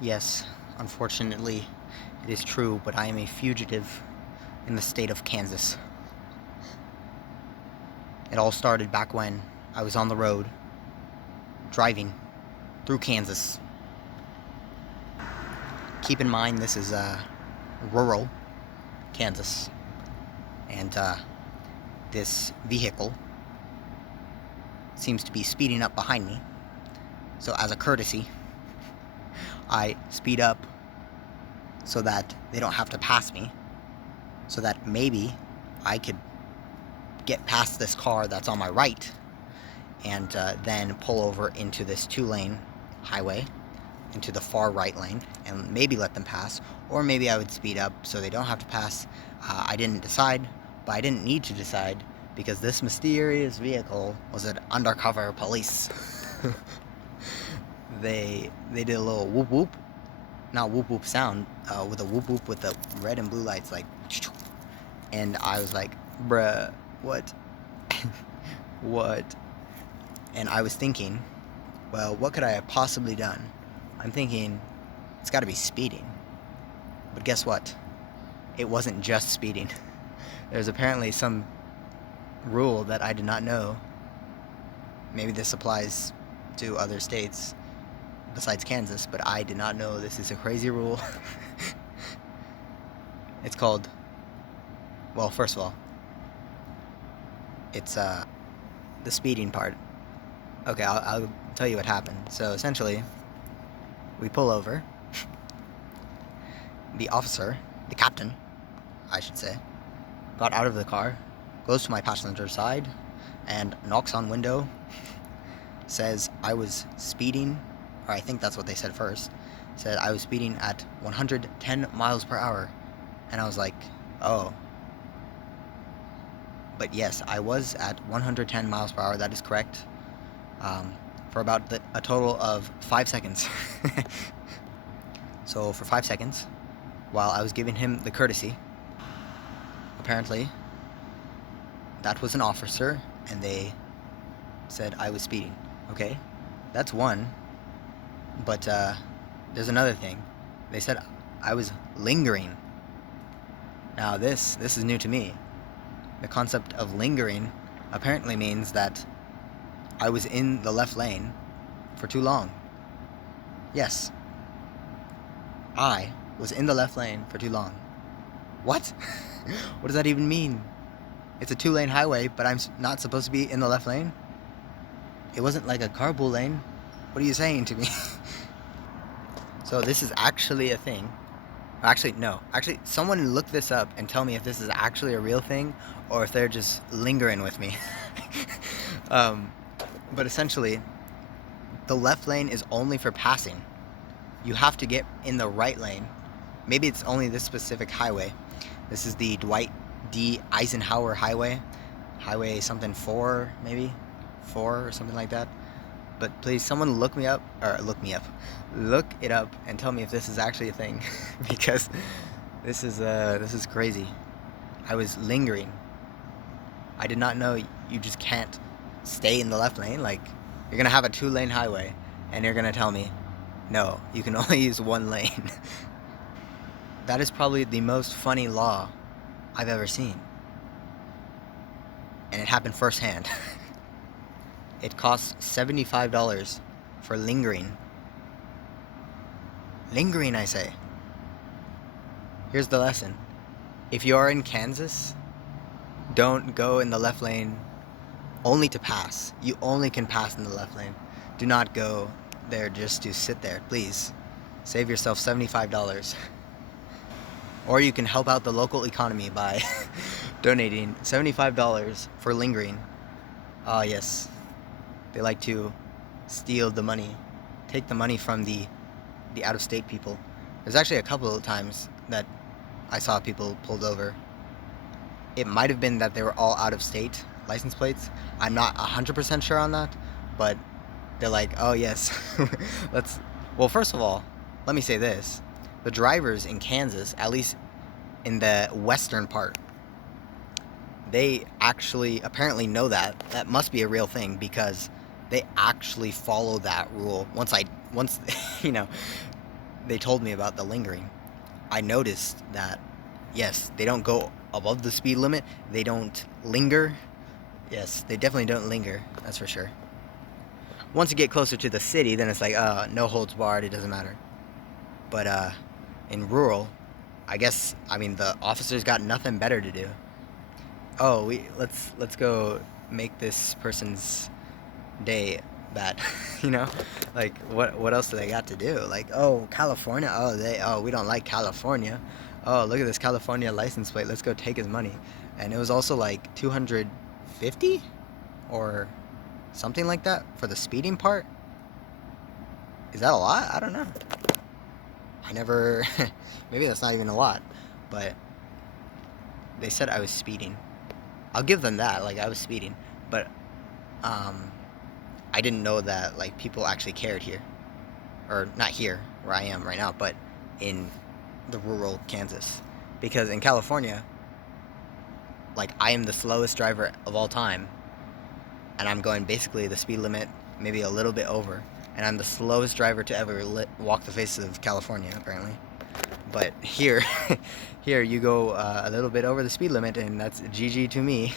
Yes, unfortunately, it is true, but I am a fugitive in the state of Kansas. It all started back when I was on the road, driving through Kansas. Keep in mind, this is rural Kansas, and this vehicle seems to be speeding up behind me. So as a courtesy, I speed up so that they don't have to pass me, so that maybe I could get past this car that's on my right and then pull over into this 2-lane highway, into the far right lane, and maybe let them pass. Or maybe I would speed up so they don't have to pass. I didn't decide, but I didn't need to decide because this mysterious vehicle was an undercover police. They did a little whoop whoop, not whoop whoop sound, with a whoop whoop with the red and blue lights, like, and I was like, bruh, what? What? And I was thinking, well, what could I have possibly done? I'm thinking, it's gotta be speeding. But guess what? It wasn't just speeding. There's apparently some rule that I did not know. Maybe this applies to other states besides Kansas, but I did not know this is a crazy rule. It's called, well, first of all, it's the speeding part. Okay, I'll tell you what happened. So essentially, we pull over. The officer, the captain, I should say, got out of the car, goes to my passenger side, and knocks on window, says I was speeding, or I think that's what they said first, said I was speeding at 110 miles per hour. And I was like, oh. But yes, I was at 110 miles per hour, that is correct, for about a total of 5 seconds. So for 5 seconds, while I was giving him the courtesy, apparently that was an officer, and they said I was speeding. Okay, that's one. But there's another thing. They said I was lingering. Now this is new to me. The concept of lingering apparently means that I was in the left lane for too long. Yes, I was in the left lane for too long. What? What does that even mean? It's a 2-lane highway, but I'm not supposed to be in the left lane? It wasn't like a carpool lane. What are you saying to me? So this is actually a thing. Actually, no. Actually, someone look this up and tell me if this is actually a real thing or if they're just lingering with me. But essentially, the left lane is only for passing. You have to get in the right lane. Maybe it's only this specific highway. This is the Dwight D. Eisenhower Highway. Highway something 4, maybe? 4 or something like that. But please, someone look it up and tell me if this is actually a thing. Because this is crazy. I was lingering. I did not know you just can't stay in the left lane. Like, you're gonna have a 2-lane highway and you're gonna tell me, no, you can only use 1 lane. That is probably the most funny law I've ever seen. And it happened firsthand. It costs $75 for lingering. Lingering, I say. Here's the lesson. If you are in Kansas, don't go in the left lane only to pass. You only can pass in the left lane. Do not go there just to sit there, please. Save yourself $75. Or you can help out the local economy by donating $75 for lingering. Ah, yes. They like to steal the money, take the money from the out-of-state people. There's actually a couple of times that I saw people pulled over. It might have been that they were all out-of-state license plates. I'm not 100% sure on that, but they're like, oh yes, well, first of all, let me say this. The drivers in Kansas, at least in the western part, they actually apparently know that. That must be a real thing because they actually follow that rule. Once you know, they told me about the lingering. I noticed that, yes, they don't go above the speed limit. They don't linger. Yes, they definitely don't linger. That's for sure. Once you get closer to the city, then it's like, no holds barred. It doesn't matter. But in rural, I guess, I mean, the officers got nothing better to do. Oh, let's go make this person's day bad. You know, like what else do they got to do? Like, oh, California. Oh, we don't like California. Oh, look at this California license plate. Let's go take his money. And it was also like 250 or something like that for the speeding part. Is that a lot? I don't know. I never. Maybe that's not even a lot, but they said I was speeding. I'll give them that. Like, I was speeding, but I didn't know that like people actually cared here, or not here where I am right now, but in the rural Kansas, because in California, like, I am the slowest driver of all time, and I'm going basically the speed limit, maybe a little bit over, and I'm the slowest driver to ever walk the face of California, apparently. But here, here you go a little bit over the speed limit, and that's GG to me.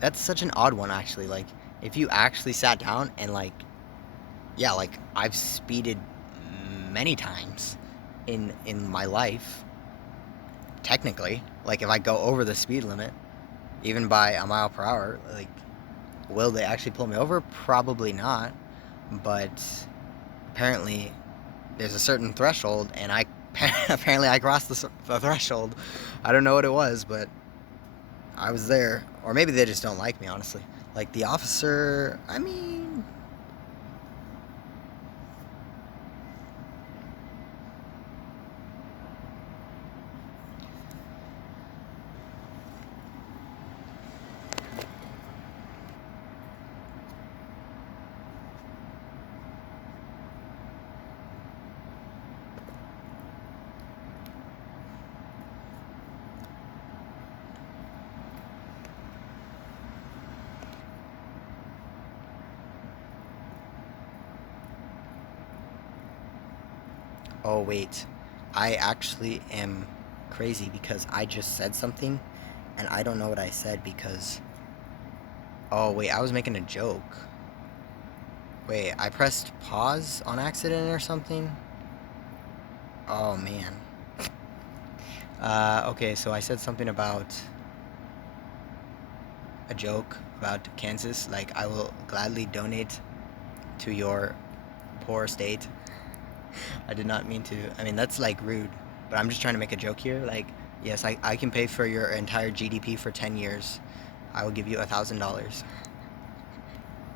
That's such an odd one, actually. Like, if you actually sat down and, like, yeah, like, I've speeded many times in my life, technically. Like, if I go over the speed limit, even by a mile per hour, like, will they actually pull me over? Probably not. But apparently there's a certain threshold, and apparently I crossed the threshold. I don't know what it was, but I was there. Or maybe they just don't like me, honestly. Like, the officer, I mean, oh wait, I actually am crazy because I just said something and I don't know what I said because, oh wait, I was making a joke. Wait, I pressed pause on accident or something? Oh man. Okay, so I said something about a joke about Kansas, like, I will gladly donate to your poor state. I did not mean to. I mean, that's like rude, but I'm just trying to make a joke here. Like, yes, I can pay for your entire GDP for 10 years. I will give you $1,000.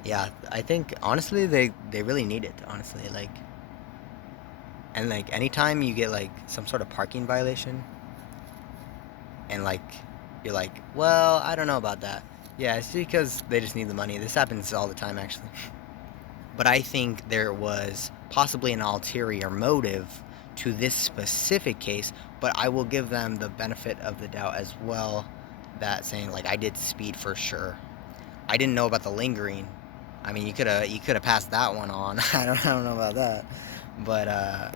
Yeah, I think honestly they really need it, honestly. Like, and like anytime you get like some sort of parking violation, and like you're like, well, I don't know about that. Yeah, it's because they just need the money. This happens all the time, actually. But I think there was possibly an ulterior motive to this specific case, but I will give them the benefit of the doubt as well, that saying, like, I did speed for sure. I didn't know about the lingering. I mean, you could have passed that one on. I don't know about that. But I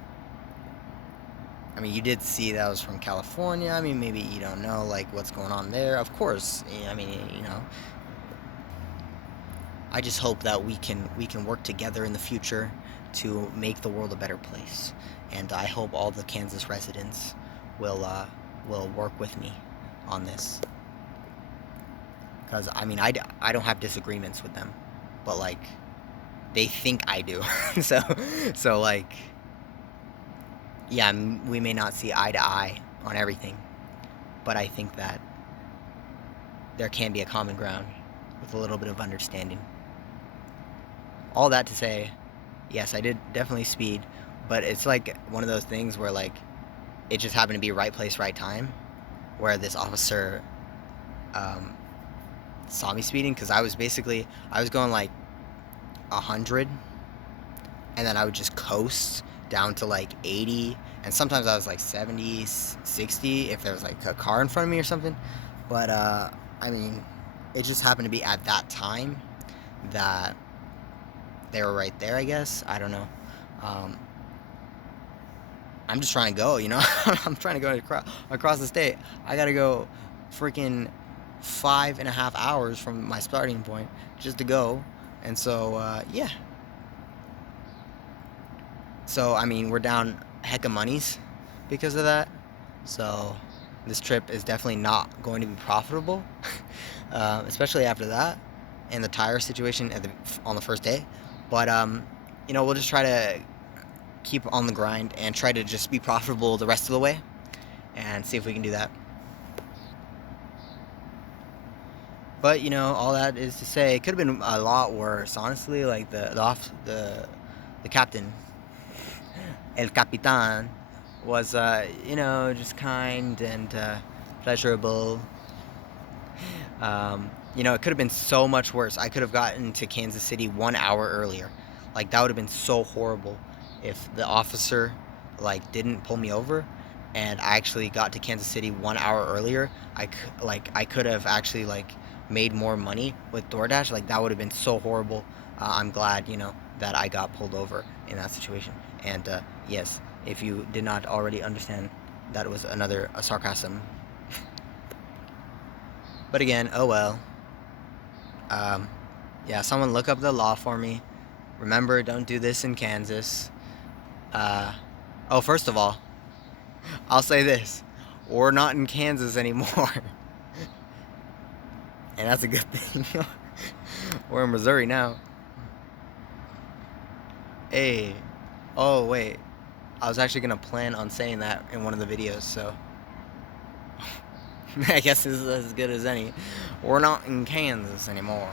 mean, you did see that I was from California. I mean, maybe you don't know like what's going on there. Of course, I mean, you know, I just hope that we can work together in the future to make the world a better place. And I hope all the Kansas residents will work with me on this. Because, I mean, I don't have disagreements with them, but, like, they think I do. so, like, yeah, we may not see eye to eye on everything, but I think that there can be a common ground with a little bit of understanding. All that to say, yes, I did definitely speed, but it's like one of those things where, like, it just happened to be right place, right time, where this officer saw me speeding, because I was going like 100, and then I would just coast down to like 80, and sometimes I was like 70, 60 if there was like a car in front of me or something. But I mean, it just happened to be at that time that they were right there, I guess. I don't know. I'm just trying to go, you know? I'm trying to go across the state. I gotta go freaking 5.5 hours from my starting point just to go. And so, yeah. So, I mean, we're down heck of monies because of that. So, this trip is definitely not going to be profitable, especially after that and the tire situation on the first day. But, you know, we'll just try to keep on the grind and try to just be profitable the rest of the way and see if we can do that. But you know, all that is to say, it could have been a lot worse, honestly. Like the captain, el capitán, was you know, just kind and pleasurable. You know, it could have been so much worse. I could have gotten to Kansas City 1 hour earlier. Like that would have been so horrible if the officer like didn't pull me over and I actually got to Kansas City 1 hour earlier. I could have actually like made more money with DoorDash. Like that would have been so horrible. I'm glad, you know, that I got pulled over in that situation. And yes, if you did not already understand, that was another sarcasm. But again, oh well. Yeah, someone look up the law for me. Remember, don't do this in Kansas. Oh, first of all, I'll say this. We're not in Kansas anymore. And that's a good thing. We're in Missouri now. Hey. Oh, wait. I was actually going to plan on saying that in one of the videos, so. I guess this is as good as any. We're not in Kansas anymore.